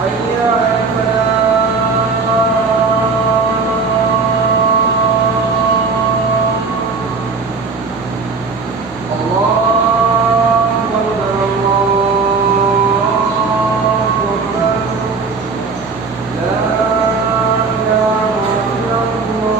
حي على الفلاح. الله أكبر الله أكبر لا إله إلا الله.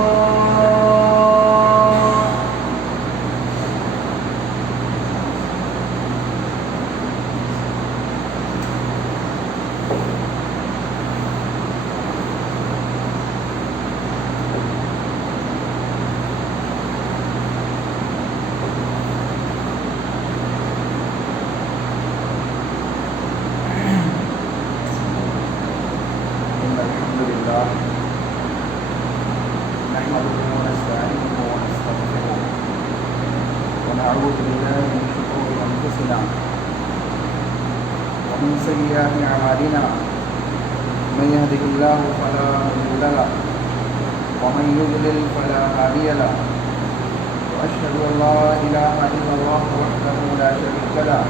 إن الحمد لله نحمده ونستعينه ونستغفره ونعوذ بالله من شرور أنفسنا ومن سيئات أعمالنا من يهده الله فلا مضل له ومن يضلل فلا هادي له وأشهد أن لا إله إلا الله وحده لا شريك له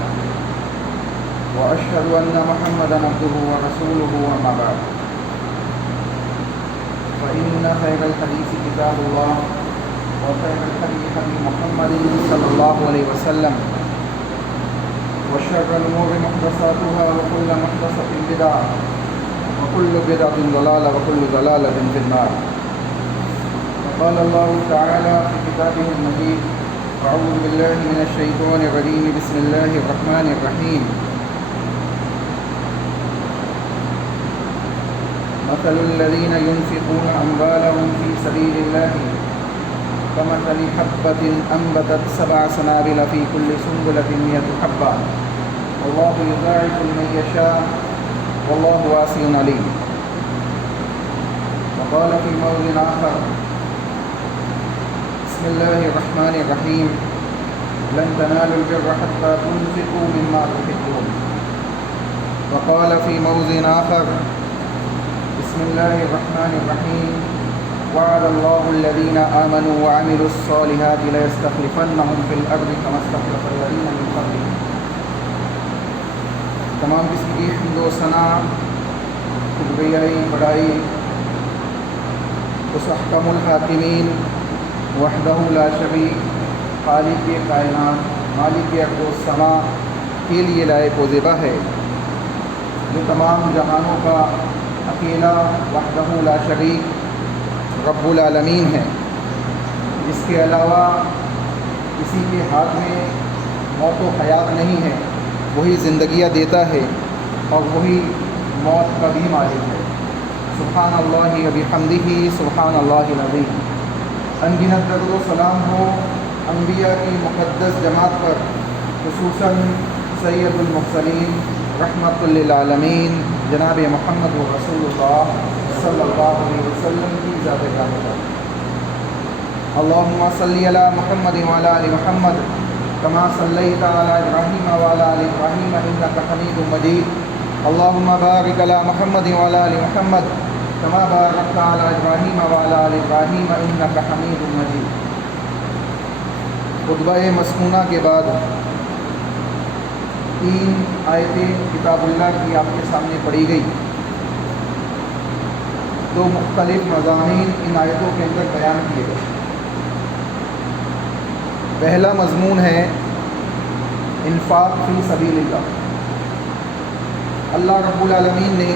وأشهد أن محمدا عبده ورسوله أما بعد فإن خير الحديث كتاب الله وخير الهدي هدي محمد صلى الله عليه وسلم وشر الأمور محدثاتها وكل محدثة بدعة وكل بدعة ضلالة وكل ضلالة في النار. قال الله تعالى في كتابه المجيد: أعوذ بالله من الشيطان الرجيم بسم الله الرحمن الرحيم. مثل الذين ينفقون أموالهم في سبيل الله كمثل حبة أنبتت 7 سنابل في كل سنبلة 100 حبة والله يضاعف لمن يشاء والله واسع عليم. وقال في موضع آخر: بسم الله الرحمن الرحيم لن تنالوا البر حتى تنفقوا مما تحبون. وقال في موضع آخر: بسم الله الرحمن الرحيم وعد الله الذين آمنوا وعملوا الصالحات ليستخلفنهم في الأرض كما استخلف الذين من قبلهم. تمام قسم کی حمد و ثنا کبریائی بڑائی اس احکم الحاکمین وحدہ لا شریک خالق کائنات مالک ارض و سما کے لیے لائق و زیبا ہے، جو تمام جہانوں کا اکیلا وحدہ لا شریک رب العالمین ہے، جس کے علاوہ کسی کے ہاتھ میں موت و حیات نہیں ہے، وہی زندگیاں دیتا ہے اور وہی موت کا بھی مالک ہے۔ سبحان اللہ و بحمدہ سبحان اللہ العظیم۔ انگنت درود و سلام ہو انبیاء کی مقدس جماعت پر، خصوصاً سید المرسلین رحمت للعالمین جناب محمد رسول اللہ صلی اللہ علیہ وسلم کی ذات گرامی پر۔ اللہم صلی علی محمد وعلی آل محمد کما صلیت علی ابراہیم وعلی آل ابراہیم انک حمید مجید۔ اللہم بارک علی محمد وعلی آل محمد کما بارکت علی ابراہیم وعلی آل ابراہیم انک حمید مجید۔ خطبہ مسنونہ کے بعد 3 آیتیں کتاب اللہ کی آپ کے سامنے پڑھی گئی۔ 2 مختلف مضامین ان آیتوں کے اندر بیان کیے گئے۔ پہلا مضمون ہے انفاق فی سبیل اللہ۔ اللہ رب العالمین نے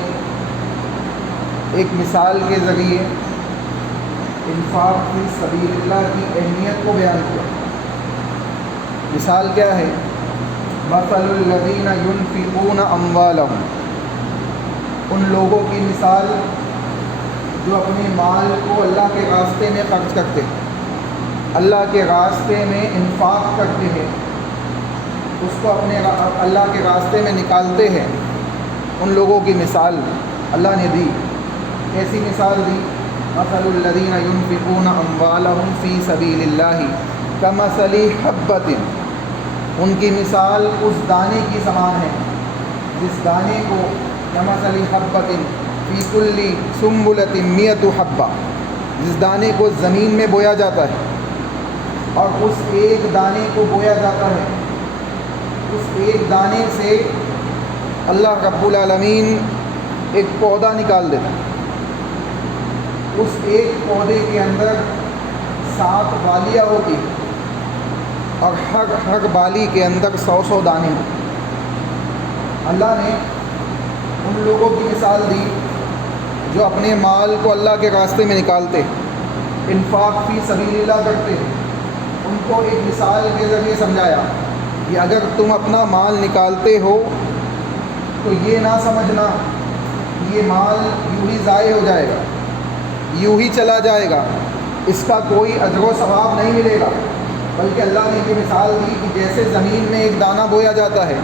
ایک مثال کے ذریعے انفاق فی سبیل اللہ کی اہمیت کو بیان کیا۔ مثال کیا ہے؟ مثل الذین ينفقون اموالهم، ان لوگوں کی مثال جو اپنے مال کو اللہ کے راستے میں خرچ کرتے ہیں، اللہ کے راستے میں انفاق کرتے ہیں، اس کو اپنے اللہ کے راستے میں نکالتے ہیں، ان لوگوں کی مثال اللہ نے دی۔ ایسی مثال دی: مثل الذین ينفقون اموالهم فی سبیل اللہ کمثل حبۃ، ان کی مثال اس دانے کی سمان ہے جس دانے کو کمثل حبۃ فی کل سنبلۃ 100 حبہ، جس دانے کو زمین میں بویا جاتا ہے اور اس ایک دانے کو بویا جاتا ہے، اس ایک دانے سے اللہ رب العالمین ایک پودا نکال دیتا ہے، اس ایک پودے کے اندر 7 بالیاں ہوتی ہیں اور ہر بالی کے اندر 100 دانے ہوتے ہیں۔ اللہ نے ان لوگوں کی مثال دی جو اپنے مال کو اللہ کے راستے میں نکالتے، انفاق فی سبیل اللہ کرتے، ان کو ایک مثال کے ذریعے سمجھایا کہ اگر تم اپنا مال نکالتے ہو تو یہ نہ سمجھنا کہ یہ مال یوں ہی ضائع ہو جائے گا، یوں ہی چلا جائے گا، اس کا کوئی اجر و ثواب نہیں ملے گا، بلکہ اللہ نے یہ مثال دی کہ جیسے زمین میں ایک دانہ بویا جاتا ہے،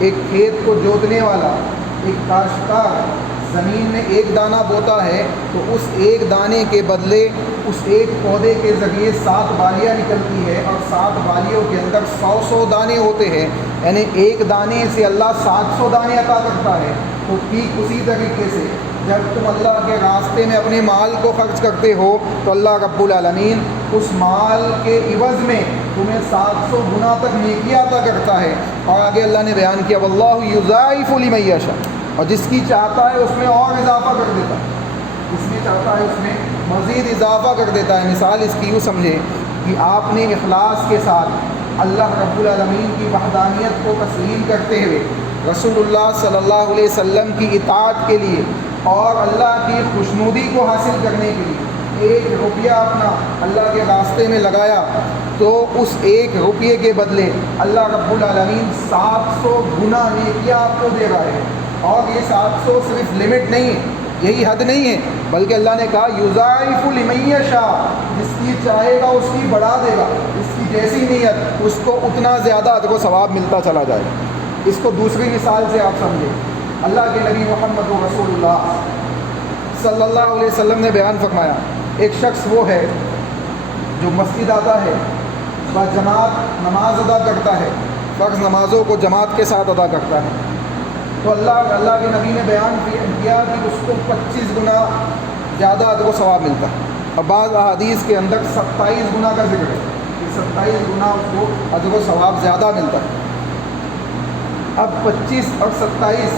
ایک کھیت کو جوتنے والا ایک کاشتکار زمین میں ایک دانہ بوتا ہے تو اس ایک دانے کے بدلے اس ایک پودے کے ذریعے 7 بالیاں نکلتی ہے اور 7 بالیوں کے اندر 100 دانے ہوتے ہیں، یعنی ایک دانے سے اللہ 700 دانے عطا کرتا ہے۔ تو ٹھیک اسی طریقے سے جب تم اللہ کے راستے میں اپنے مال کو خرچ کرتے ہو تو اللہ رب العالمین اس مال کے عوض میں تمہیں 700 گنا تک نیکیاں عطا کرتا ہے۔ اور آگے اللہ نے بیان کیا واللہ یضاعف لمن یشاء، اور جس کی چاہتا ہے اس میں اور اضافہ کر دیتا ہے، جس میں چاہتا ہے اس میں مزید اضافہ کر دیتا ہے۔ مثال اس کی یوں سمجھے کہ آپ نے اخلاص کے ساتھ اللہ رب العالمین کی وحدانیت کو تسلیم کرتے ہوئے رسول اللہ صلی اللہ علیہ وسلم کی اطاعت کے لیے اور اللہ کی خوشنودی کو حاصل کرنے کے لیے 1 روپیہ اپنا اللہ کے راستے میں لگایا تو اس 1 روپیے کے بدلے اللہ رب العالمین 700 گنا نیکیاں آپ کو دے رہا ہے۔ اور یہ 700 صرف لمٹ نہیں ہے، یہی حد نہیں ہے، بلکہ اللہ نے کہا یضاعف لمن یشاء، جس کی چاہے گا اس کی بڑھا دے گا، اس کی جیسی نیت اس کو اتنا زیادہ اجر و ثواب ملتا چلا جائے گا۔ اس کو دوسری مثال سے آپ سمجھیں، اللہ کے نبی محمد رسول اللہ صلی اللہ علیہ وسلم نے بیان فرمایا ایک شخص وہ ہے جو مسجد آتا ہے، بجماعت نماز ادا کرتا ہے، فرض نمازوں کو جماعت کے ساتھ ادا کرتا ہے، تو اللہ کے نبی نے بیان کیا کہ اس کو 25 گنا زیادہ اجر و ثواب ملتا ہے، اور بعض احادیث کے اندر 27 گنا کا ذکر ہے کہ 27 گنا اس کو اجر و ثواب زیادہ ملتا ہے۔ اب 25 اور 27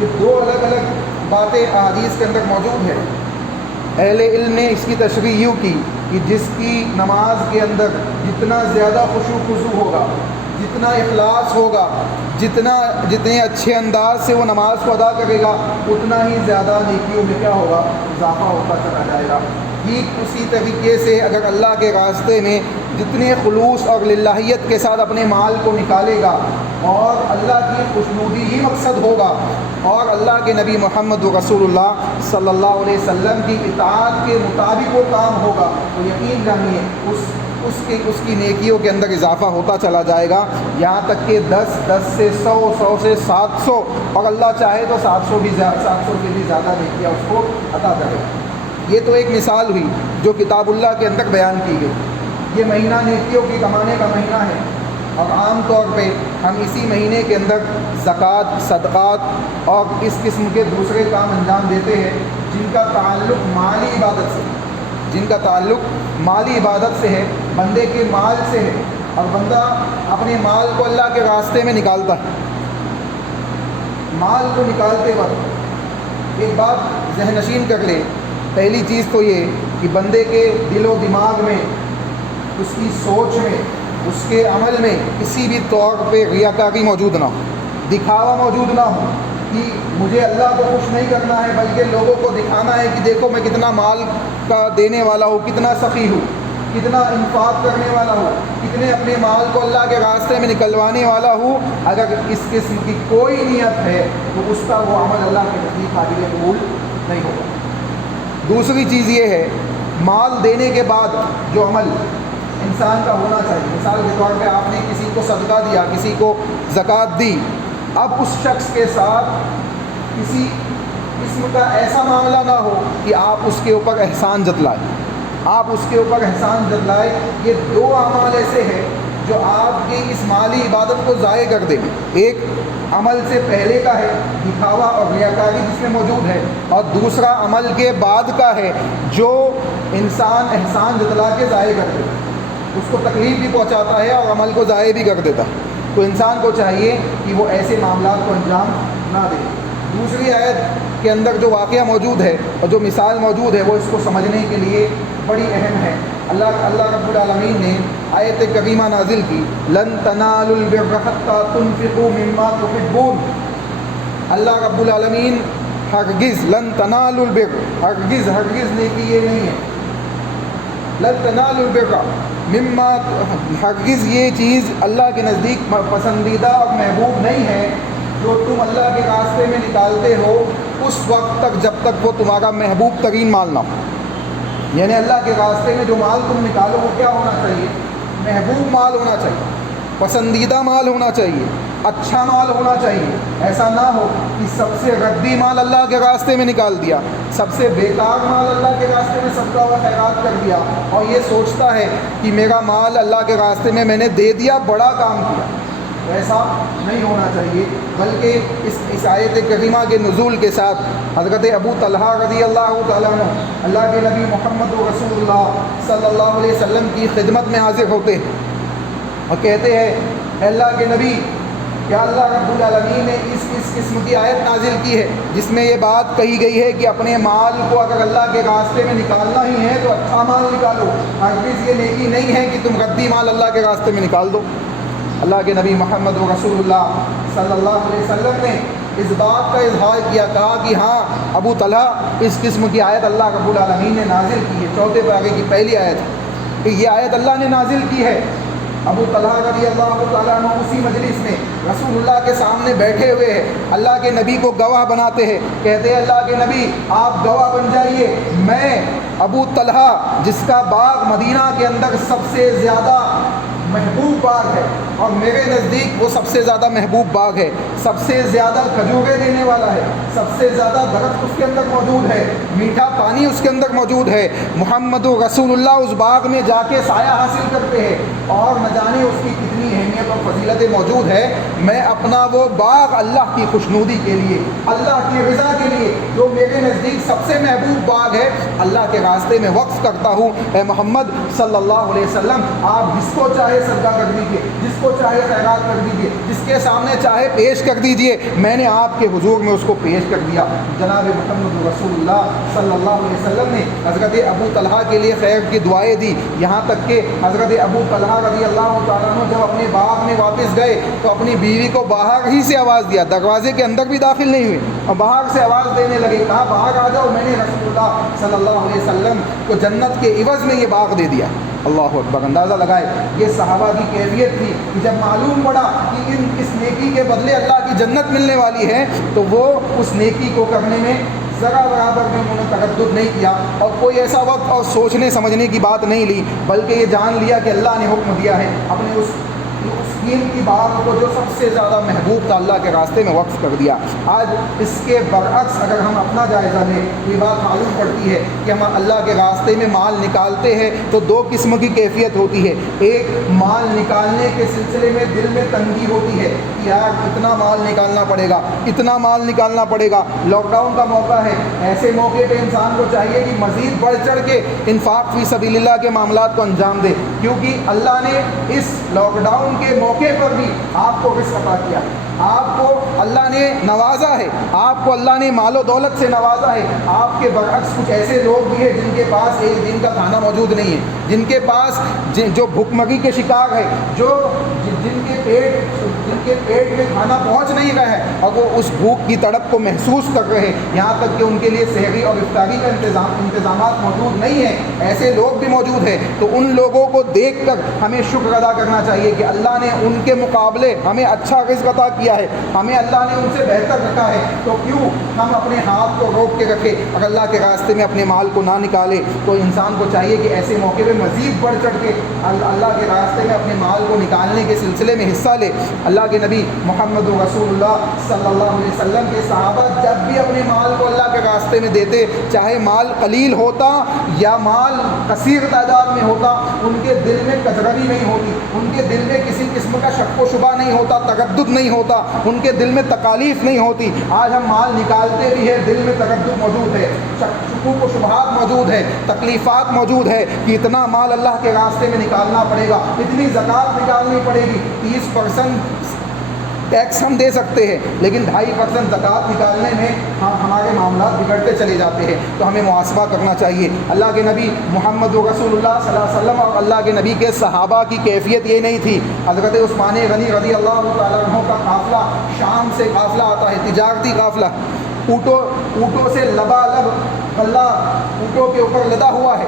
یہ 2 الگ الگ باتیں احادیث کے اندر موجود ہیں۔ اہل علم نے اس کی تشریح یوں کی کہ جس کی نماز کے اندر جتنا زیادہ خشوع خضوع ہوگا، جتنا اخلاص ہوگا، جتنے اچھے انداز سے وہ نماز کو ادا کرے گا، اتنا ہی زیادہ نیکیوں میں کیا ہوگا، اضافہ ہوتا چلا جائے گا۔ ٹھیک اسی طریقے سے اگر اللہ کے راستے میں جتنے خلوص اور للہیت کے ساتھ اپنے مال کو نکالے گا اور اللہ کی خوشنودی ہی مقصد ہوگا اور اللہ کے نبی محمد رسول اللہ صلی اللہ علیہ وسلم کی اطاعت کے مطابق وہ کام ہوگا تو یقین جانیے اس کی نیکیوں کے اندر اضافہ ہوتا چلا جائے گا، یہاں تک کہ 10 سے 100 سے 700 اور اللہ چاہے تو 700 سے بھی زیادہ نیکیاں اس کو عطا کرے گا۔ یہ تو ایک مثال ہوئی جو کتاب اللہ کے اندر بیان کی گئی۔ یہ مہینہ نیکیوں کی کمانے کا مہینہ ہے اور عام طور پہ ہم اسی مہینے کے اندر زکوٰۃ، صدقات اور اس قسم کے دوسرے کام انجام دیتے ہیں جن کا تعلق مالی عبادت سے ہے، بندے کے مال سے ہے، اور بندہ اپنے مال کو اللہ کے راستے میں نکالتا ہے۔ مال کو نکالتے وقت ایک بات ذہن نشین کر لے، پہلی چیز تو یہ کہ بندے کے دل و دماغ میں، اس کی سوچ میں، اس کے عمل میں کسی بھی طور پہ ریاکاری موجود نہ ہو، دکھاوا موجود نہ ہو کہ مجھے اللہ کو خوش نہیں کرنا ہے بلکہ لوگوں کو دکھانا ہے کہ دیکھو میں کتنا مال کا دینے والا ہوں، کتنا سخی ہوں، کتنا انفاق کرنے والا ہوں، کتنے اپنے مال کو اللہ کے راستے میں نکلوانے والا ہوں۔ اگر اس قسم کی کوئی نیت ہے تو اس کا وہ عمل اللہ کے نزدیک قابل قبول نہیں ہوگا۔ دوسری چیز یہ ہے مال دینے کے بعد جو عمل انسان کا ہونا چاہیے، مثال کے طور پہ آپ نے کسی کو صدقہ دیا، کسی کو زکوٰۃ دی، اب اس شخص کے ساتھ کسی قسم کا ایسا معاملہ نہ ہو کہ آپ اس کے اوپر احسان جتلائیں، یہ 2 اعمال ایسے ہیں جو آپ کی اس مالی عبادت کو ضائع کر دیں گے۔ ایک عمل سے پہلے کا ہے دکھاوا اور ریاکاری جس میں موجود ہے، اور دوسرا عمل کے بعد کا ہے جو انسان احسان جتلا کے ضائع کر دیتا ہے، اس کو تکلیف بھی پہنچاتا ہے اور عمل کو ضائع بھی کر دیتا ہے۔ تو انسان کو چاہیے کہ وہ ایسے معاملات کو انجام نہ دے۔ دوسری آیت کے اندر جو واقعہ موجود ہے اور جو مثال موجود ہے وہ اس کو سمجھنے کے لیے بڑی اہم ہے۔ اللہ رب العالمین نے آیت کریمہ نازل کی، لن تنالوا البر حتى تنفقوا مما تحبون۔ اللہ رب العالمین ہرگز لن تنالوا البر، ہرگز نیکی یہ نہیں ہے، لن تنالوا البر مما، ہرگز یہ چیز اللہ کے نزدیک پسندیدہ اور محبوب نہیں ہے جو تم اللہ کے راستے میں نکالتے ہو اس وقت تک جب تک وہ تمہارا محبوب ترین مال نہ ہو۔ یعنی اللہ کے راستے میں جو مال تم نکالو وہ کیا ہونا چاہیے؟ محبوب مال ہونا چاہیے، پسندیدہ مال ہونا چاہیے، اچھا مال ہونا چاہیے۔ ایسا نہ ہو کہ سب سے ردی مال اللہ کے راستے میں نکال دیا، سب سے بیکار مال اللہ کے راستے میں صدقہ و خیرات کر دیا اور یہ سوچتا ہے کہ میرا مال اللہ کے راستے میں نے دے دیا، بڑا کام کیا۔ ایسا نہیں ہونا چاہیے، بلکہ اس آیت کریمہ کے نزول کے ساتھ حضرت ابو طلحہ رضی اللہ تعالیٰ عنہ اللہ کے نبی محمد رسول اللہ صلی اللہ علیہ وسلم کی خدمت میں حاضر ہوتے ہیں اور کہتے ہیں، اے اللہ کے نبی، کیا اللہ رب العالمین نے اس قسم کی آیت نازل کی ہے جس میں یہ بات کہی گئی ہے کہ اپنے مال کو اگر اللہ کے راستے میں نکالنا ہی ہے تو اچھا مال نکالو، ہرگز یہ نیکی نہیں ہے کہ تم ردی مال اللہ کے راستے میں نکال دو۔ اللہ کے نبی محمد رسول اللہ صلی اللہ علیہ وسلم نے اس بات کا اظہار کیا، کہا کہ ہاں ابو طلحہ، اس قسم کی آیت اللہ رب العالمین نے نازل کی ہے، چوتھے پارے کی پہلی آیت کہ یہ آیت اللہ نے نازل کی ہے۔ ابو طلحہ رضی اللہ تعالیٰ عنہ اسی مجلس میں رسول اللہ کے سامنے بیٹھے ہوئے ہیں، اللہ کے نبی کو گواہ بناتے ہیں، کہتے ہیں اللہ کے نبی آپ گواہ بن جائیے، میں ابو طلحہ جس کا باغ مدینہ کے اندر سب سے زیادہ محبوب باغ ہے اور میرے نزدیک وہ سب سے زیادہ محبوب باغ ہے، سب سے زیادہ کھجوریں دینے والا ہے، سب سے زیادہ درخت اس کے اندر موجود ہے، میٹھا پانی اس کے اندر موجود ہے، محمد رسول اللہ اس باغ میں جا کے سایہ حاصل کرتے ہیں اور نہ جانے اس کی کتنی اہمیت اور فضیلتیں موجود ہے، میں اپنا وہ باغ اللہ کی خوشنودی کے لیے، اللہ کی رضا کے لیے جو میرے نزدیک سب سے محبوب باغ ہے، اللہ کے راستے میں وقف کرتا ہوں۔ اے محمد صلی اللہ علیہ وسلم، آپ جس کو چاہے صدقہ کر دیجیے، جس کو چاہے خیرات کر دیجیے، جس کے سامنے چاہے پیش کر دیجیے، میں نے آپ کے حضور میں اس کو پیش کر دیا۔ جناب محمد رسول اللہ صلی اللہ علیہ وسلم نے حضرت ابو طلحہ کے لیے خیر کی دعائیں دی، یہاں تک کہ حضرت ابو طلحہ رضی اللہ تعالیٰ عنہ جب اپنے باغ میں واپس گئے تو اپنی بیوی کو باہر ہی سے آواز دیا، دروازے کے اندر بھی داخل نہیں ہوئے اور باہر سے آواز دینے لگے، کہا باہر آ جاؤ، میں نے رسول اللہ صلی اللہ علیہ وسلم کو جنت کے عوض میں یہ باغ دے دیا۔ اللہ اکبر، اندازہ لگائے یہ صحابہ کی کیفیت تھی کہ جب معلوم پڑا کہ اس نیکی کے بدلے اللہ کی جنت ملنے والی ہے تو وہ اس نیکی کو کرنے میں ذرا برابر بھی انہوں نے تردد نہیں کیا اور کوئی ایسا وقت اور سوچنے سمجھنے کی بات نہیں لی، بلکہ یہ جان لیا کہ اللہ نے حکم دیا ہے، اپنے اس قیمتی باغ کو جو سب سے زیادہ محبوب تھا اللہ کے راستے میں وقف کر دیا۔ آج اس کے برعکس اگر ہم اپنا جائزہ لیں یہ بات معلوم پڑتی ہے کہ ہم اللہ کے راستے میں مال نکالتے ہیں تو دو قسم کی کیفیت ہوتی ہے، ایک مال نکالنے کے سلسلے میں دل میں تنگی ہوتی ہے کہ یار اتنا مال نکالنا پڑے گا، اتنا مال نکالنا پڑے گا، لاک ڈاؤن کا موقع ہے، ایسے موقع پہ انسان کو چاہیے کہ مزید بڑھ چڑھ کے انفاق فی سبیل اللہ کے معاملات کو انجام دے، کیونکہ اللہ نے اس لاک ڈاؤن کے موقع پر بھی آپ کو رزق عطا کیا، آپ کو اللہ نے نوازا ہے، آپ کو اللہ نے مال و دولت سے نوازا ہے۔ آپ کے برعکس کچھ ایسے لوگ بھی ہیں جن کے پاس ایک دن کا کھانا موجود نہیں ہے، جن کے پاس جو بھوکمری کے شکار ہے، جن کے پیٹ میں کھانا پہنچ نہیں رہا ہے اور وہ اس بھوک کی تڑپ کو محسوس کر رہے ہیں، یہاں تک کہ ان کے لیے سحری اور افطاری کا انتظامات موجود نہیں ہیں، ایسے لوگ بھی موجود ہیں۔ تو ان لوگوں کو دیکھ کر ہمیں شکر ادا کرنا چاہیے کہ اللہ نے ان کے مقابلے ہمیں اچھا رزق عطا کیا ہے، ہمیں اللہ نے ان سے بہتر رکھا ہے، تو کیوں ہم اپنے ہاتھ کو روک کے رکھے اور اللہ کے راستے میں اپنے مال کو نہ نکالے۔ تو انسان کو چاہیے کہ ایسے موقع پہ مزید بڑھ چڑھ کے اللہ کے راستے میں اپنے مال کو نکالنے کے سلسلے میں حصہ لے۔ اللہ کے نبی محمد رسول اللہ صلی اللہ علیہ وسلم کے صحابہ جب بھی اپنے مال کو اللہ کے راستے میں دیتے، چاہے مال قلیل ہوتا یا مال کثیر تعداد میں ہوتا، ان کے دل میں کجروی نہیں ہوتی، ان کے دل میں کسی قسم کا شک و شبہ نہیں ہوتا، تردد نہیں ہوتا، ان کے دل میں تکالیف نہیں ہوتی۔ آج ہم مال نکالتے بھی ہیں، دل میں تردد موجود ہے، شکوک و شبہات موجود ہے، تکلیفات موجود ہے کہ اتنا مال اللہ کے راستے میں نکالنا پڑے گا، اتنی زکوٰۃ نکالنی پڑے گی، 30% ٹیکس ہم دے سکتے ہیں، لیکن 2.5% زکوٰۃ نکالنے میں ہمارے معاملات بگڑتے چلے جاتے ہیں، تو ہمیں محاسبہ کرنا چاہیے۔ اللہ کے نبی محمد رسول اللہ صلی اللہ علیہ وسلم اور اللہ کے نبی کے صحابہ کی کیفیت یہ نہیں تھی۔ حضرت عثمان غنی رضی اللہ تعالیٰ عنہ کا قافلہ، شام سے قافلہ آتا ہے، تجارتی قافلہ، اونٹوں سے لبالب غلہ اونٹوں کے اوپر لدا ہوا ہے،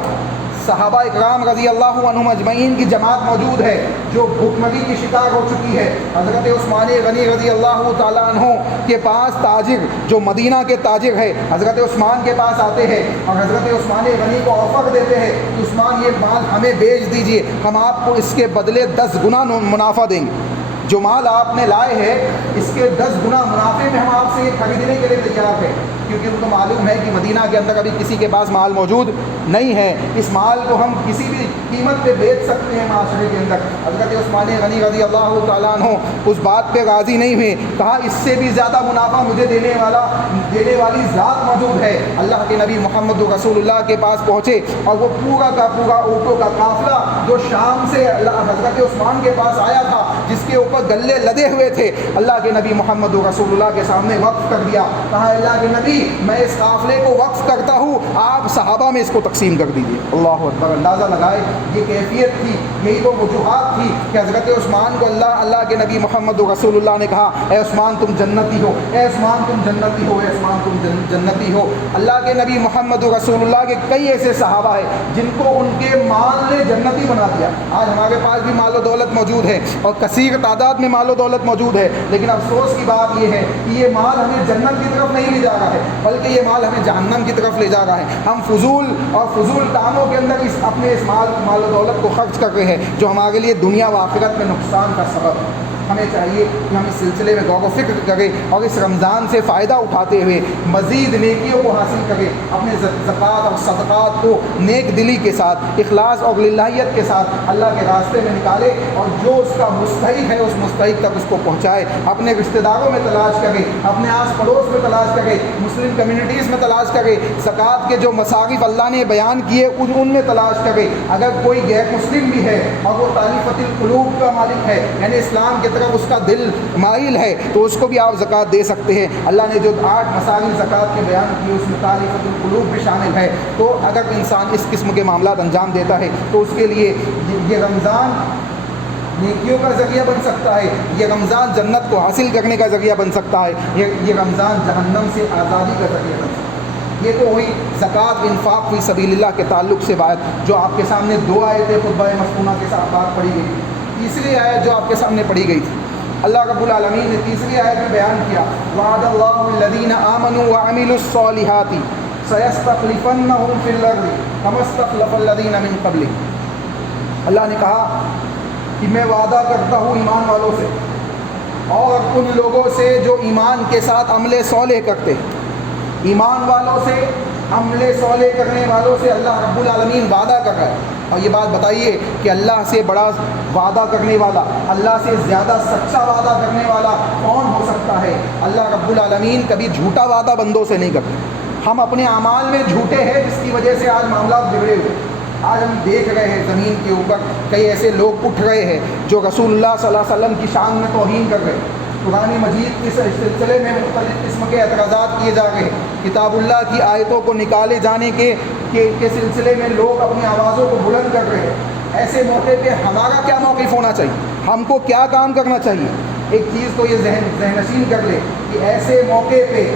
صحابہ اکرام رضی اللہ عنہم اجمعین کی جماعت موجود ہے جو بھوکمری کی شکار ہو چکی ہے۔ حضرت عثمان غنی رضی اللہ تعالیٰ عنہ کے پاس تاجر جو مدینہ کے تاجر ہے حضرت عثمان کے پاس آتے ہیں اور حضرت عثمان غنی کو آفر دیتے ہیں کہ عثمان یہ مال ہمیں بیچ دیجئے، ہم آپ کو اس کے بدلے 10 گنا منافع دیں گے، جو مال آپ نے لائے ہیں اس کے 10 گنا منافع میں ہم آپ سے یہ خریدنے کے لیے تیار ہیں، کیونکہ ان کو معلوم ہے کہ مدینہ کے اندر ابھی کسی کے پاس مال موجود نہیں ہے، اس مال کو ہم کسی بھی قیمت پہ بیچ سکتے ہیں معاشرے کے اندر۔ حضرت عثمان غنی رضی اللہ تعالیٰ عنہ اس بات پہ راضی نہیں ہوئے، کہا اس سے بھی زیادہ منافع مجھے دینے والی ذات موجود ہے۔ اللہ کے نبی محمد رسول اللہ کے پاس پہنچے اور وہ پورا کا پورا اونٹوں کا قافلہ جو شام سے حضرت عثمان کے پاس آیا تھا، جس کے اوپر گلے لدے ہوئے تھے، اللہ کے نبی محمد رسول اللہ کے سامنے وقف کر دیا۔ کہا اللہ کے نبی میں اس قافلے کو وقف کرتا ہوں، آپ صحابہ میں اس کو تقسیم کر دیجیے۔ اللہ اکبر، اندازہ لگائے یہ کیفیت تھی، یہی وہ وجوہات تھی کہ حضرت عثمان کو اللہ کے نبی محمد رسول اللہ نے کہا اے عثمان تم جنتی ہو، اے عثمان تم جنتی ہو، اے عثمان تم جنتی ہو۔ اللہ کے نبی محمد رسول اللہ کے کئی ایسے صحابہ ہیں جن کو ان کے مال نے جنتی بنا دیا۔ آج ہمارے پاس بھی مال و دولت موجود ہے اور کثیر تعداد میں مال و دولت موجود ہے، لیکن افسوس کی بات یہ ہے کہ یہ مال ہمیں جنت کی طرف نہیں لے جا رہا ہے، بلکہ یہ مال ہمیں جہنم کی طرف لے جا رہا ہے۔ ہم فضول کاموں کے اندر اپنے اس مال و دولت کو خرچ کر رہے ہیں جو ہمارے لیے دنیا و آخرت میں نقصان کا سبب ہے۔ ہمیں چاہیے کہ ہم اس سلسلے میں غور و فکر کریں اور اس رمضان سے فائدہ اٹھاتے ہوئے مزید نیکیوں کو حاصل کریں، اپنے زکوٰۃ اور صدقات کو نیک دلی کے ساتھ، اخلاص اور للہیت کے ساتھ اللہ کے راستے میں نکالے اور جو اس کا مستحق ہے اس مستحق تک اس کو پہنچائے۔ اپنے رشتہ داروں میں تلاش کریں، اپنے آس پڑوس میں تلاش کریں، مسلم کمیونٹیز میں تلاش کریں، زکوٰۃ کے جو مصارف اللہ نے بیان کیے ان میں تلاش کریں۔ اگر کوئی غیر مسلم بھی ہے اور وہ تالیفۃ القلوب کا مالک ہے، یعنی اسلام کے اس کا دل مائل ہے، تو اس کو بھی آپ زکوٰۃ دے سکتے ہیں۔ اللہ نے جو 8 مسائل زکوٰۃ کے بیان کیے اس میں تالیفۃ القلوب بھی شامل ہے۔ تو اگر انسان اس قسم کے معاملات انجام دیتا ہے تو اس کے لیے یہ رمضان نیکیوں کا ذریعہ بن سکتا ہے، یہ رمضان جنت کو حاصل کرنے کا ذریعہ بن سکتا ہے، یہ رمضان جہنم سے آزادی کا ذریعہ بن سکتا ہے۔ یہ تو ہوئی زکوٰۃ انفاق فی سبیل اللہ کے تعلق سے بات، جو آپ کے سامنے 2 آیتیں خطبہ مسکونہ کے ساتھ بات پڑھی گئی۔ تیسری آیت جو آپ کے سامنے پڑھی گئی تھی، اللہ رب العالمین نے تیسری آیت میں بیان کیا وعد اللہ الذین آمنوا وعملوا الصالحات سیستخلفنہم فی الارض کما استخلف الذین من قبلہم۔ اللہ نے کہا کہ میں وعدہ کرتا ہوں ایمان والوں سے اور ان لوگوں سے جو ایمان کے ساتھ عمل صالح کرتے ہیں، ایمان والوں سے، عمل صالح کرنے والوں سے اللہ رب العالمین وعدہ کر رہا ہے۔ اور یہ بات بتائیے کہ اللہ سے بڑا وعدہ کرنے والا، اللہ سے زیادہ سچا وعدہ کرنے والا کون ہو سکتا ہے؟ اللہ رب العالمین کبھی جھوٹا وعدہ بندوں سے نہیں کرتے۔ ہم اپنے اعمال میں جھوٹے ہیں جس کی وجہ سے آج معاملات بگڑے ہوئے۔ آج ہم دیکھ رہے ہیں زمین کے اوپر کئی ایسے لوگ اٹھ رہے ہیں جو رسول اللہ صلی اللہ علیہ وسلم کی شان میں توہین کر رہے ہیں، قرآن مجید کے سلسلے میں مختلف قسم کے اعتراضات کیے جا رہے ہیں، کتاب اللہ کی آیتوں کو نکالے جانے کے سلسلے میں لوگ اپنی آوازوں کو بلند کر رہے ہیں۔ ایسے موقع پہ ہمارا کیا موقف ہونا چاہیے؟ ہم کو کیا کام کرنا چاہیے؟ ایک چیز تو یہ ذہن نشین کر لے کہ ایسے موقع پہ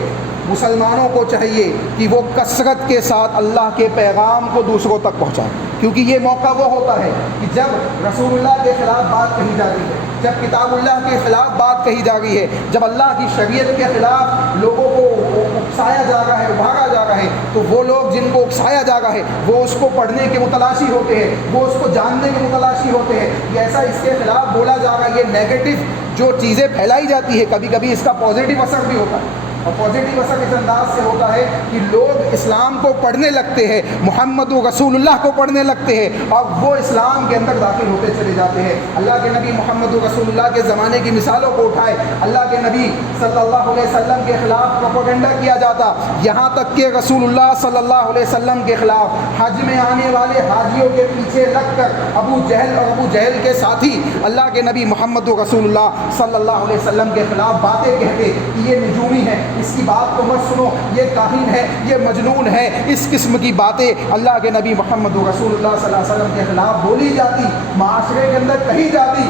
مسلمانوں کو چاہیے کہ وہ کثرت کے ساتھ اللہ کے پیغام کو دوسروں تک پہنچائیں، کیونکہ یہ موقع وہ ہوتا ہے کہ جب رسول اللہ کے خلاف بات کہی جاتی ہے، جب کتاب اللہ کے خلاف بات کہی جا رہی ہے، جب اللہ کی شریعت کے خلاف لوگوں کو اکسایا جا رہا ہے، ابھارا جا رہا ہے، تو وہ لوگ جن کو اکسایا جا رہا ہے وہ اس کو پڑھنے کے متلاشی ہوتے ہیں، وہ اس کو جاننے کے متلاشی ہوتے ہیں کہ ایسا اس کے خلاف بولا جا رہا ہے۔ یہ نیگیٹو جو چیزیں پھیلائی جاتی ہے کبھی کبھی اس کا پازیٹیو اثر بھی ہوتا ہے۔ اور پازیٹیو اثر اس انداز سے ہوتا ہے کہ لوگ اسلام کو پڑھنے لگتے ہیں، محمد رسول اللہ کو پڑھنے لگتے ہیں، اور وہ اسلام کے اندر داخل ہوتے چلے جاتے ہیں۔ اللہ کے نبی محمد رسول اللہ کے زمانے کی مثالوں کو اٹھائے، اللہ کے نبی صلی اللہ علیہ وسلم کے خلاف پروپیگنڈا کیا جاتا، یہاں تک کہ رسول اللہ صلی اللہ علیہ وسلم کے خلاف حج میں آنے والے حاجیوں کے پیچھے لگ کر ابو جہل اور ابو جہل کے ساتھی اللہ کے نبی محمد رسول اللہ صلی اللہ علیہ وسلم کے خلاف باتیں کہتے کہ یہ نجومی ہے، اس کی بات کو مت سنو، یہ کاہن ہے، یہ مجنون ہے، اس قسم کی باتیں اللہ کے نبی محمد رسول اللہ صلی اللہ علیہ وسلم کے خلاف بولی جاتی، معاشرے کے اندر کہی جاتی۔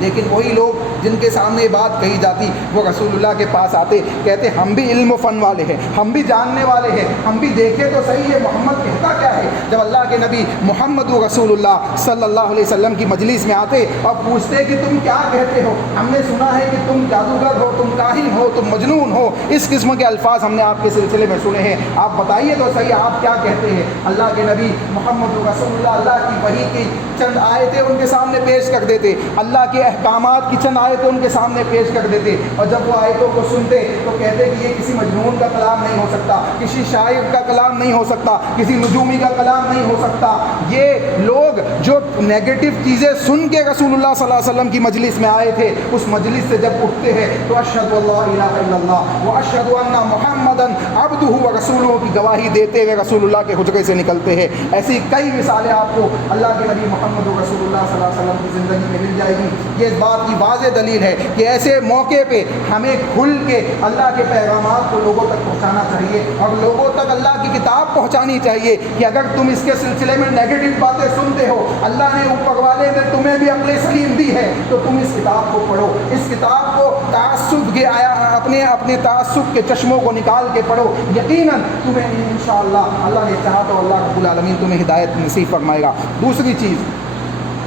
لیکن وہی لوگ جن کے سامنے یہ بات کہی جاتی وہ رسول اللہ کے پاس آتے، کہتے ہم بھی علم و فن والے ہیں، ہم بھی جاننے والے ہیں، ہم بھی دیکھے تو صحیح ہے محمد کہتا کیا ہے۔ جب اللہ کے نبی محمد رسول اللہ صلی اللہ علیہ وسلم کی مجلس میں آتے اور پوچھتے کہ تم کیا کہتے ہو، ہم نے سنا ہے کہ تم جادوگر ہو، تم کاہن ہو، تم مجنون ہو، اس قسم کے الفاظ ہم نے آپ کے سلسلے میں سنے ہیں، آپ بتائیے تو صحیح آپ کیا کہتے ہیں۔ اللہ کے نبی محمد رسول اللہ اللہ کی وحی کی چند آیتیں ان کے سامنے پیش کر دیتے، اللہ کے احکامات کی چند آیتیں ان کے سامنے پیش کر دیتے، اور جب وہ آیتوں کو سنتے تو کہتے کہ یہ کسی مجنون کا کلام نہیں ہو سکتا، کسی شاعر کا کلام نہیں ہو سکتا، کسی نجومی کا کلام نہیں ہو سکتا۔ یہ لوگ جو نیگیٹو چیزیں سن کے رسول اللہ صلی اللہ علیہ وسلم کی مجلس میں آئے تھے، اس مجلس سے جب اٹھتے ہیں تو اشہد اللہ الہ الا اللہ واشہد ان محمدً عبدہ ورسولہ کی گواہی دیتے ہوئے رسول اللہ کے حجرے سے نکلتے ہیں۔ ایسی کئی مثالیں آپ کو اللہ کے نبی محمد رسول اللہ صلی اللہ علیہ وسلم کی زندگی میں مل جائے گی۔ یہ اس بات کی واضح دلیل ہے کہ ایسے موقع پہ ہمیں کھل کے اللہ کے پیغامات کو لوگوں تک پہنچانا چاہیے، اور لوگوں تک اللہ کی کتاب پہنچانی چاہیے کہ اگر تم اس کے سلسلے میں نیگیٹو باتیں سنتے ہو، اللہ نے اوپر والے نے تمہیں بھی عقل سلیم دی ہے تو تم اس کتاب کو پڑھو، اس کتاب کو تعصب کے اپنے تعصب کے چشموں کو نکال کے پڑھو، یقیناً تمہیں انشاءاللہ اللہ نے چاہا تو اللہ رب العالمین تمہیں ہدایت نصیب فرمائے گا۔ دوسری چیز،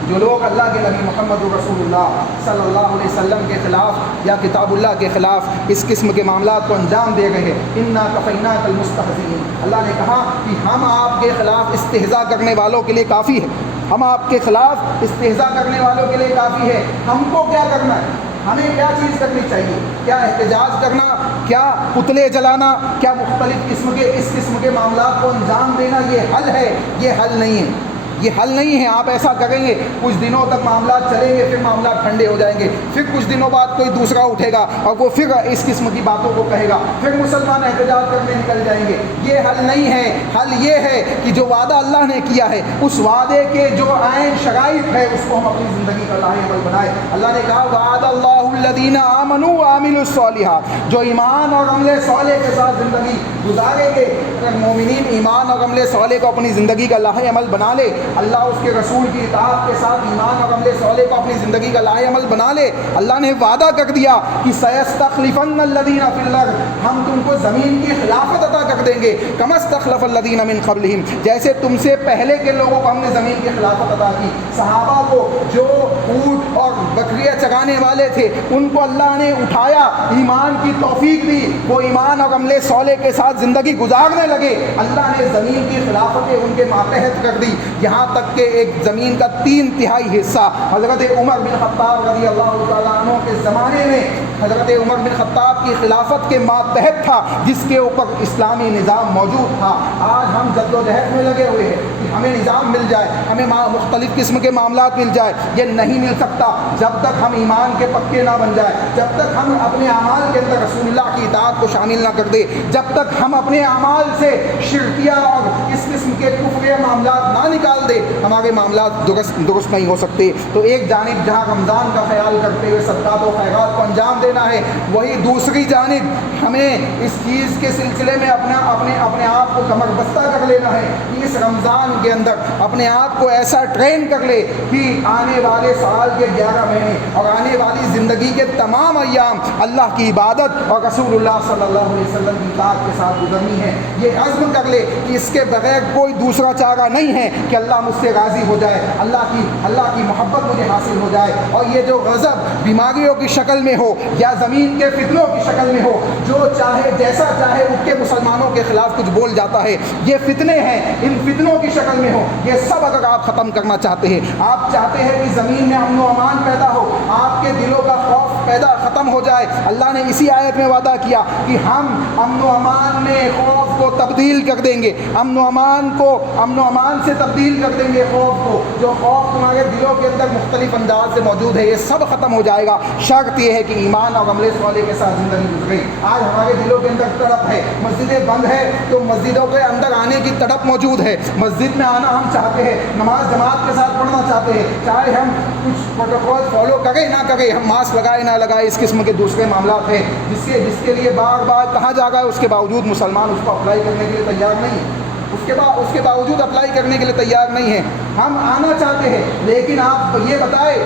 جو لوگ اللہ کے نبی محمد رسول اللہ صلی اللہ علیہ وسلم کے خلاف یا کتاب اللہ کے خلاف اس قسم کے معاملات کو انجام دے گئے ہیں، انا کفیناک المستہزئین، اللہ نے کہا کہ ہم آپ کے خلاف استہزاء کرنے والوں کے لیے کافی ہے، ہم آپ کے خلاف استہزاء کرنے والوں کے لیے کافی ہے۔ ہم کو کیا کرنا ہے، ہمیں کیا چیز کرنی چاہیے؟ کیا احتجاج کرنا، کیا پتلے جلانا، کیا مختلف اس قسم کے معاملات کو انجام دینا یہ حل ہے؟ یہ حل نہیں ہے، یہ حل نہیں ہے۔ آپ ایسا کریں گے کچھ دنوں تک معاملات چلیں گے، پھر معاملات ٹھنڈے ہو جائیں گے، پھر کچھ دنوں بعد کوئی دوسرا اٹھے گا اور وہ پھر اس قسم کی باتوں کو کہے گا، پھر مسلمان احتجاج کرنے نکل جائیں گے۔ یہ حل نہیں ہے۔ حل یہ ہے کہ جو وعدہ اللہ نے کیا ہے اس وعدے کے جو عین شرائط ہے اس کو ہم اپنی زندگی کا لاہے عمل بنائیں۔ اللہ نے کہا وعد اللہ الذین آمنوا وعملوا الصالحات، جو ایمان اور عمل صالح کے ساتھ زندگی گزاریں گے، اگر مومنین ایمان اور عمل صالح کو اپنی زندگی کا لاہے عمل بنا لے، اللہ اس کے رسول کی اطاعت کے ساتھ ایمان اور عمل صالح کو اپنی زندگی کا لاہے عمل بنا لے، اللہ نے وعدہ کر دیا کہ سیستخلفن الذین فی الارض، ہم تم کو زمین کی خلافت عطا کر دیں گے، کما استخلف الذین من قبلہم، جیسے تم سے پہلے کے لوگوں کو ہم نے زمین کی خلافت عطا کی۔ صحابہ کو جو اونٹ اور بکریاں چرانے والے تھے ان کو اللہ نے اٹھایا، ایمان کی توفیق دی، وہ ایمان اور عمل صالح کے ساتھ زندگی گزارنے لگے، اللہ نے زمین کی خلافتیں ان کے ماتحت کر دی، یہاں تک کہ ایک زمین کا 3/3 حصہ حضرت عمر بن خطاب رضی اللہ تعالیٰ عنہ کے زمانے میں حضرت عمر بن خطاب کی خلافت کے ماتحت تھا، جس کے اوپر اسلامی نظام موجود تھا۔ آج ہم جد و جہد میں لگے ہوئے ہیں کہ ہمیں نظام مل جائے، ہمیں مختلف قسم کے معاملات مل جائے، یہ نہیں مل سکتا جب تک ہم ایمان کے پکے نہ بن جائے، جب تک ہم اپنے اعمال کے اندر رسول اللہ کی اطاعت کو شامل نہ کر دے، جب تک ہم اپنے اعمال سے شرکیہ اور اس قسم کے کفر معاملات نہ نکال دے، ہمارے معاملات درست نہیں ہو سکتے۔ تو ایک جانب جہاں رمضان کا خیال کرتے ہوئے صدقات و خیرات کو انجام دینا ہے، وہی دوسری جانب ہمیں اس چیز کے سلسلے میں اپنے آپ کو کمر بستہ کر لینا ہے کہ اس رمضان کے اندر اپنے آپ کو ایسا ٹرین کر لے کہ آنے والے سال کے 11 مہینے اور آنے والی زندگی کے تمام ایام اللہ کی عبادت اور رسول اللہ صلی اللہ علیہ وسلم کی اطاعت کے ساتھ گزرنی ہے۔ یہ عزم کر لے کہ اس کے بغیر کوئی دوسرا چارہ نہیں ہے کہ اللہ مجھ سے راضی ہو جائے، اللہ کی محبت مجھے حاصل ہو جائے، اور یہ جو غضب بیماریوں کی شکل میں ہو یا زمین کے فتنوں کی شکل میں ہو، جو چاہے جیسا چاہے اٹھ کے مسلمانوں کے خلاف کچھ بول جاتا ہے، یہ فتنے ہیں، ان فتنوں کی شکل میں ہو، یہ سب اگر آپ ختم کرنا چاہتے ہیں، آپ چاہتے ہیں کہ زمین میں امن و امان پیدا ہو، آپ کے دلوں کا خوف پیدا ختم ہو جائے۔ اللہ نے اسی آیت میں وعدہ کیا کہ ہم امن و امان میں خوف کو تبدیل کر دیں گے، امن و امان سے تبدیل کر دیں گے خوف کو۔ جو خوف تمہارے دلوں کے اندر مختلف انداز سے موجود ہے یہ سب ختم ہو جائے گا، شرط یہ ہے کہ ایمان اور عمل صالح کے ساتھ زندگی گزرے۔ آج ہمارے دلوں کے اندر تڑپ ہے، مسجدیں بند ہے تو مسجدوں کے اندر آنے کی تڑپ موجود ہے، مسجد میں آنا ہم چاہتے ہیں، نماز جماعت کے ساتھ پڑھنا چاہتے ہیں، چاہے ہم کچھ پروٹوکول فالو کریں نہ کریں، ہم ماسک لگائے نہ لگائے، اس قسم کے دوسرے معاملات ہیں جس کے لیے بار بار کہا جا رہا ہے، اس کے باوجود مسلمان اس کو اپلائی کرنے کے لیے تیار نہیں ہے، اس کے باوجود اپلائی کرنے کے لیے تیار نہیں ہے۔ ہم آنا چاہتے ہیں، لیکن آپ یہ بتائیں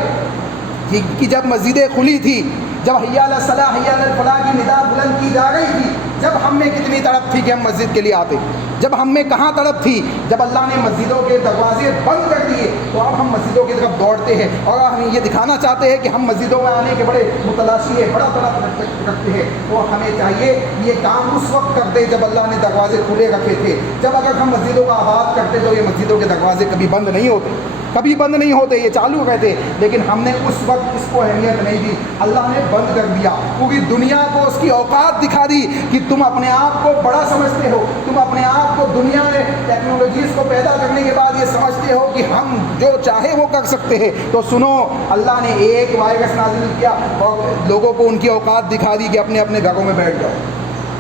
کہ جب مسجدیں کھلی تھی، جب حی علی الصلاۃ حی علی الفلاح کی ندا بلند کی جا رہی تھی، جب ہم میں کتنی تڑپ تھی کہ ہم مسجد کے لیے آتے، جب ہم میں کہاں تڑپ تھی، جب اللہ نے مسجدوں کے دروازے بند کر دیے تو اب ہم مسجدوں کی طرف دوڑتے ہیں اور ہم یہ دکھانا چاہتے ہیں کہ ہم مسجدوں میں آنے کے بڑے متلاشی ہیں، بڑا طلب رکھتے ہیں۔ تو ہمیں چاہیے یہ کام اس وقت کرتے جب اللہ نے دروازے کھلے رکھے تھے، جب اگر ہم مسجدوں کا آباد کرتے تو یہ مسجدوں کے دروازے کبھی بند نہیں ہوتے، یہ چالو رہتے، لیکن ہم نے اس وقت اس کو اہمیت نہیں دی، اللہ نے بند کر دیا، پوری دنیا کو اس کی اوقات دکھا دی کہ تم اپنے آپ کو بڑا سمجھتے ہو، تم اپنے آپ کو دنیا میں ٹیکنالوجیز کو پیدا کرنے کے بعد یہ سمجھتے ہو کہ ہم جو چاہے وہ کر سکتے ہیں۔ تو سنو، اللہ نے ایک وائرس نازل کیا اور لوگوں کو ان کی اوقات دکھا دی کہ اپنے اپنے گھروں میں بیٹھ جاؤ۔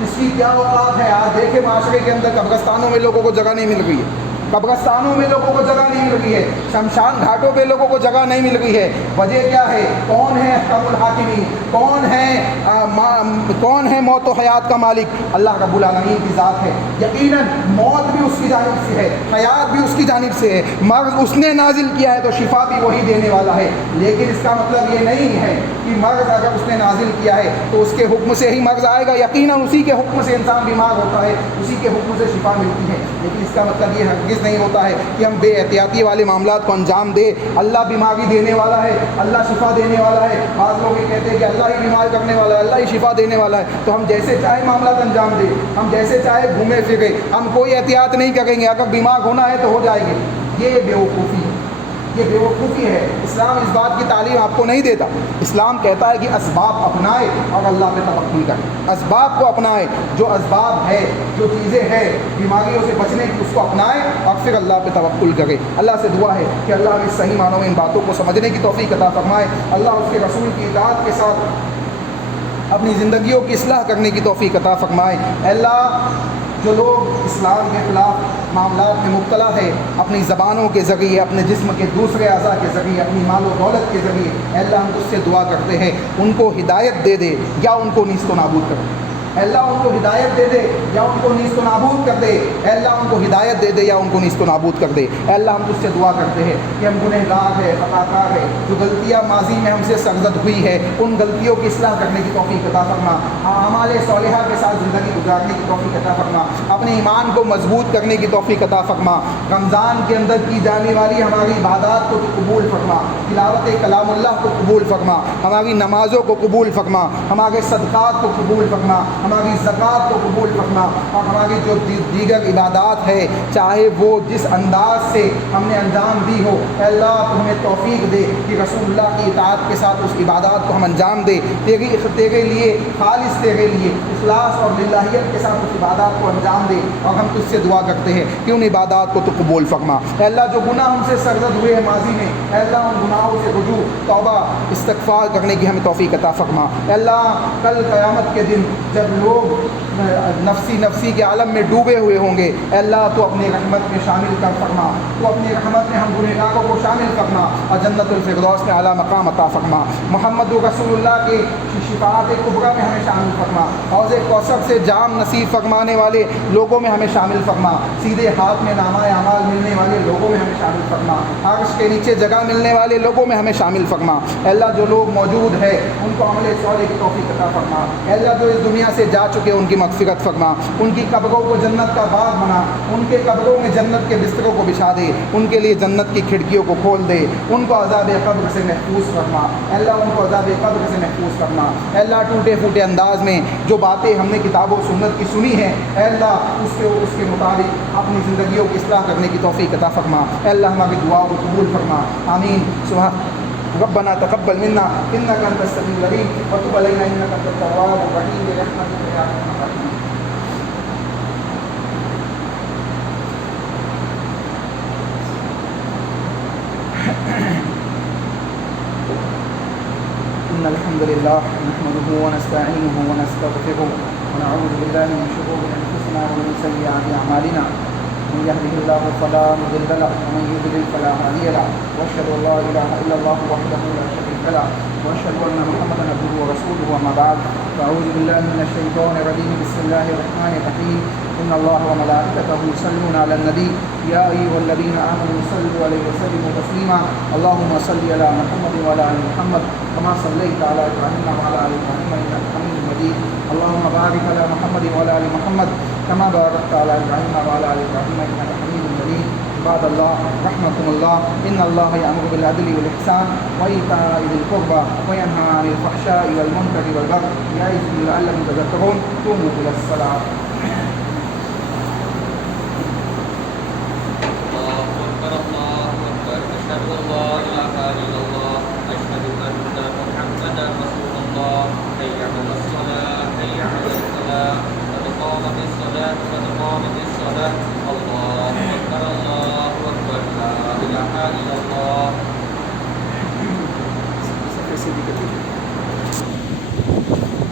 اس کی کیا اوقات ہے؟ آج دیکھیں معاشرے کے اندر قبرستانوں میں لوگوں کو جگہ نہیں مل رہی ہے، قبرستانوں میں لوگوں کو جگہ نہیں مل رہی ہے، شمشان گھاٹوں پہ لوگوں کو جگہ نہیں مل رہی ہے۔ وجہ کیا ہے؟ کون ہے احکم الحاکمین؟ کون ہے موت و حیات کا مالک؟ اللہ رب العالمین کی ذات ہے۔ یقیناً موت بھی اس کی جانب سے ہے، حیات بھی اس کی جانب سے ہے، مرض اس نے نازل کیا ہے تو شفا بھی وہی دینے والا ہے، لیکن اس کا مطلب یہ نہیں ہے کہ مرض اگر اس نے نازل کیا ہے تو اس کے حکم سے ہی مرض آئے گا۔ یقیناً اسی کے حکم سے انسان بیمار ہوتا ہے، اسی کے حکم سے شفا ملتی ہے، لیکن اس کا مطلب یہ ہرگز نہیں ہوتا ہے کہ ہم بے احتیاطی والے معاملات کو انجام دیں۔ اللہ بیماری دینے والا ہے، اللہ شفا دینے والا ہے۔ بعض لوگ یہ کہتے ہیں کہ اللہ ہی بیمار کرنے والا ہے، اللہ ہی شفا دینے والا ہے، تو ہم جیسے چاہے معاملات انجام دیں، ہم جیسے چاہے گھومے پھرے، ہم کوئی احتیاط نہیں کریں گے، اگر بیمار ہونا ہے تو ہو جائے گی۔ یہ بیوقوفی ہے، یہ بیوقوفی ہے۔ اسلام اس بات کی تعلیم آپ کو نہیں دیتا، اسلام کہتا ہے کہ اسباب اپنائے اور اللہ پہ توکل کرے، اسباب کو اپنائے، جو اسباب ہے، جو چیزیں ہیں بیماریوں سے بچنے کی اس کو اپنائے اور پھر اللہ پہ توکل کرے۔ اللہ سے دعا ہے کہ اللہ ہمیں صحیح معنوں میں ان باتوں کو سمجھنے کی توفیق عطا فرمائے، اللہ اس کے رسول کی اطاعت کے ساتھ اپنی زندگیوں کی اصلاح کرنے کی توفیق عطا فرمائے۔ اے اللہ، جو لوگ اسلام کے خلاف معاملات میں مبتلا ہے، اپنی زبانوں کے ذریعے، اپنے جسم کے دوسرے اعضاء کے ذریعے، اپنی مال و دولت کے ذریعے، اے اللہ ہم اس سے دعا کرتے ہیں ان کو ہدایت دے دے یا ان کو نیست و نابود کر دے۔ اے اللہ ان کو ہدایت دے دے یا ان کو نیست و نابود کر دے، اے اللہ ان کو ہدایت دے دے یا ان کو نیست و نابود کر دے۔ اے اللہ ہم تجھ سے دعا کرتے ہیں کہ ہم گنہگار ہیں، خطا کار ہیں، جو غلطیاں ماضی میں ہم سے سرزد ہوئی ہے ان غلطیوں کی اصلاح کرنے کی توفیق عطا فرما، اعمال صالحہ کے ساتھ زندگی گزارنے کی توفیق عطا فرما، اپنے ایمان کو مضبوط کرنے کی توفیق عطا فرما۔ رمضان کے اندر کی جانے والی ہماری عبادات کو تو قبول فرما، تلاوت کلام اللہ کو قبول فرما، ہماری نمازوں کو قبول فرما، ہمارے صدقات کو قبول فرما، ہماری زکوٰۃ کو قبول فرما، اور ہماری جو دیگر عبادات ہے چاہے وہ جس انداز سے ہم نے انجام دی ہو، اے اللہ تو ہمیں توفیق دے کہ رسول اللہ کی اطاعت کے ساتھ اس عبادات کو ہم انجام دیں، تیرے لیے خالص، تیرے لیے اخلاص اور للہیت کے ساتھ اس عبادات کو انجام دے، اور ہم تجھ سے دعا کرتے ہیں کہ ان عبادات کو تو قبول فرما۔ اے اللہ جو گناہ ہم سے سرزد ہوئے ہیں ماضی میں، اے اللہ ان گناہوں سے رجوع، توبہ، استغفار کرنے کی ہمیں توفیق عطا فرما۔ اے اللہ کل قیامت کے دن جب لوگ نفسی کے عالم میں ڈوبے ہوئے ہوں گے، اے اللہ تو اپنی رحمت میں شامل کر فرما، تو اپنی رحمت میں ہم گنہگاروں کو شامل فرما اور جنت الفردوس میں اعلیٰ مقام عطا فرما۔ محمد رسول اللہ کی شفاعت کبریٰ میں ہمیں شامل فرما، حوض کوثر سے جام نصیب فرمانے والے لوگوں میں ہمیں شامل فرما، سیدھے ہاتھ میں نامہ اعمال ملنے والے لوگوں میں ہمیں شامل فرما، عرش کے نیچے جگہ ملنے والے لوگوں میں ہمیں شامل فرما۔ اے اللہ جو لوگ موجود ہیں ان کو عمل صالح کی توفیق عطا فرما، اے اللہ جو اس دنیا سے جا چکے ان کی مغفرت فرما، ان کی قبروں کو جنت کا باغ بنا، ان کے قبروں میں جنت کے بستروں کو بچھا دے، ان کے لیے جنت کی کھڑکیوں کو کھول دے، ان کو عذاب قبر سے محفوظ فرما، اے اللہ ان کو عذاب قبر سے محفوظ فرما۔ اے اللہ ٹوٹے پھوٹے انداز میں جو باتیں ہم نے کتاب و سنت کی سنی ہیں، اے اللہ اس کے مطابق اپنی زندگیوں کی اصلاح کرنے کی توفیق عطا فرما۔ اے اللہ ہماری دعا کو قبول فرما، آمین۔ ربنا تقبل منا إنك أنت السميع العليم وتب علينا إنك أنت التواب الرحيم برحمتك يا أرحم الراحمين. إن الحمد لله نحمده ونستعينه ونستغفره ونعوذ بالله من شرور أنفسنا ومن سيئات أعمالنا. من يهده الله فلا مضل له ومن يضلل فلا هادي له وأشهد أن لا إله إلا الله وحده لا شريك له وأشهد أن محمدا عبده ورسوله. وما بعد فأعوذ بالله من الشيطان الرجيم. بسم الله الرحمن الرحيم. إن الله وملائكته يصلون على النبي يا أيها الذين آمنوا صلوا عليه وسلموا تسليما. اللهم صل على محمد وعلى آل محمد كما صليت على إبراهيم وعلى آل إبراهيم إنك حميد مجيد. اللهم بارك على محمد وعلى آل محمد كما باركت على إبراهيم وعلى آل إبراهيم إنك حميد مجيد. عباد الله رحمكم الله، إن الله يأمر بالعدل والإحسان وإيتاء ذي القربى وينهى عن الفحشاء والمنكر والبغي يعظكم لعلكم تذكرون. قوموا إلى الصلاة. Terima kasih.